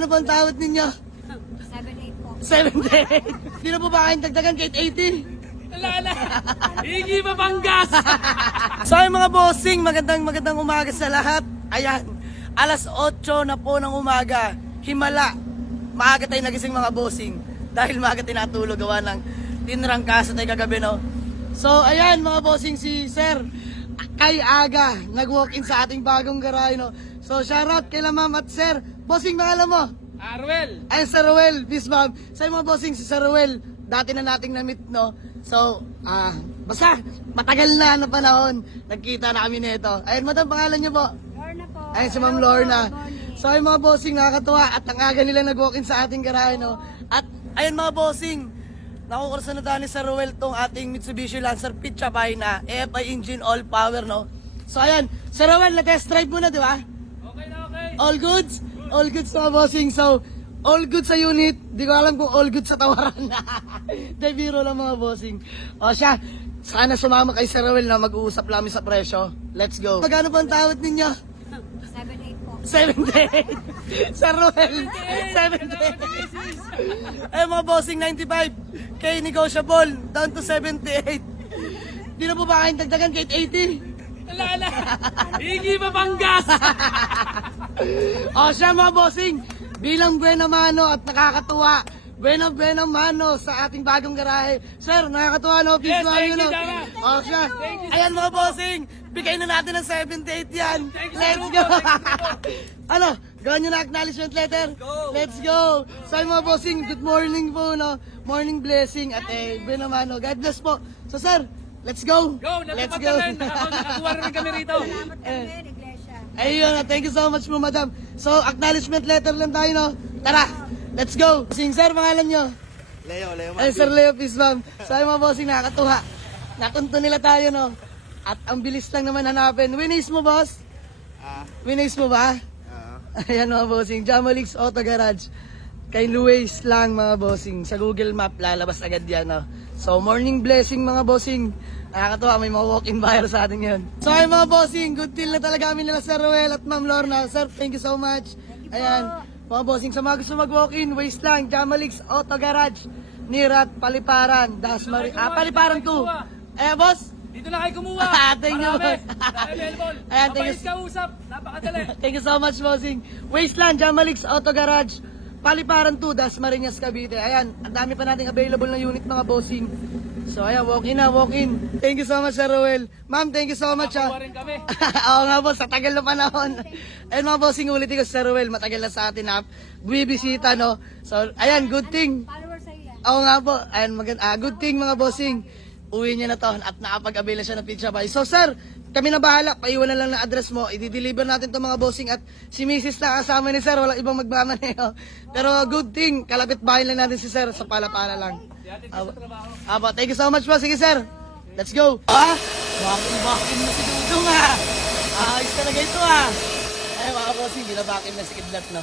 Magkano po ang tawad ninyo? 7-8 po. 78. Di na po ba kayong dagdagan kahit 80? Alala! Higi Batangas! So ay mga bossing, magandang umaga sa lahat. Ayan, alas 8 na po ng umaga. Himala. Maaga tayo nagising mga bossing. Dahil maaga tinatulog gawa ng tinrang kaso tayo kagabi, no? So ayan mga bossing, si Sir kay aga nag-walk-in sa ating bagong garahe, no? So shoutout kay la ma'am at Sir. Bossing, pangalan mo? Arwel! Ay, Sir Ruel, peace ma'am. So mga bossing, si Sir Ruel, dati na nating na-meet, no? So, basta, matagal na panahon, nagkita na kami nito. Ayun, madam, pangalan niyo po? Lorna po. Ayun, si Ma'am Lorna. So, ayun mga bossing, nakakatuwa at ang aga nila nag-walk-in sa ating garahe, no? At, ayun mga bossing, nakukursa na tayo ni Sir Ruel tong ating Mitsubishi Lancer Pichabay na AFI engine, all power, no? So, ayun, Sir Ruel, na-test drive mo na, di ba? Okay na okay! All goods? All goods mga bossing. So, all good sa unit. Di ko alam kung all good sa tawaran. De, biro lang mga bossing. O siya, sana sumama kay Sir Ruel na mag-uusap namin sa presyo. Let's go. Magkano po ang tawad ninyo? 7-8 po. 78. Sir Ruel, 78. Ay mga bossing, 95. Kay negotiable, down to 78. Di na po ba kayong dagdagan kahit 80? Alala! Higi Batangas! O siya mga bossing, bilang buena mano at nakakatuwa, buena mano sa ating bagong garahe. Sir, nakakatuwa, no? Peace Yes, mo, thank you you, know. Dara. O siya, Thank you. ayan mga bossing, bigay na natin ng 78 yan. Thank you, Let's Rubo. go. Thank you, Ano, gawin nyo na acknowledgement letter? Let's go. So mga bossing, good morning po, no? Morning blessing at buena mano. God bless po. So sir, let's go. Go! Let's Natapat go. na rin! Nakakuha rin kami rito! Salamat kami, Iglesia. Ayun, thank you so much po, madam. So, acknowledgement letter lang tayo, no? Tara, let's go. Sing, sir, pangalan nyo? Leo Ay, Sir Leo, peace, ma'am. So, ay, mga bossing, nakakatuwa. Natunto nila tayo, no? At ang bilis lang naman hanapin. Winnings mo, boss? Winnings mo ba? Ayan, mga bossing. Jamalix Auto Garage. Kay Luis lang, mga bossing. Sa Google Map, lalabas agad yan, no? So, morning blessing, mga bossing. Nakakatuwa, may mga walk-in buyer sa atin yan. So, ay mga bossing, good deal na talaga kami nila Sir Ruel at Ma'am Lorna. Sir, thank you so much. Ayan, mga bossing, sa mga gusto mag-walk-in, waste lang, Jamalix Auto Garage, Nirat, Paliparan, Dasmari, Paliparan 2. Ayan, boss. Dito na kayo kumuha! Thank you. Marami! Available! Ayan, thank you. Mabait ka usap! Napakadali! Thank you so much, bossing. Wasteland, Jamalix Auto Garage, Paliparan 2, Dasmariñas, Cavite. Ayan, ang dami pa nating available na unit, mga bossing. So, ayan, walk-in na, walk-in. Thank you so much, Sir Ruel. Ma'am, thank you so much, Nakakuha rin kami! Oo nga, boss, sa tagal na panahon. Ayun, mga bossing, ulitin ko, Sir Ruel, matagal na sa atin na bibisita, no? So, ayan, good thing. Followers sa'yo yan. Oo nga po, ayan, good thing, mga bossing. Uwi niya na to at nakapag-avail na siya ng pizza buy. So, sir, kami na bahala. Paiwan na lang ng address mo. I-deliver natin to mga bossing at si Mrs. na kasama ni sir. Walang ibang magmamaneo. Pero good thing, kalapit bahay lang natin si sir sa pala-pala lang. Aba, thank you so much po. Sige, sir. Let's go. Vacuum na si Dudong, Ayos talaga ito, Ay, mga bossing, binabakin na si Kidlat, no?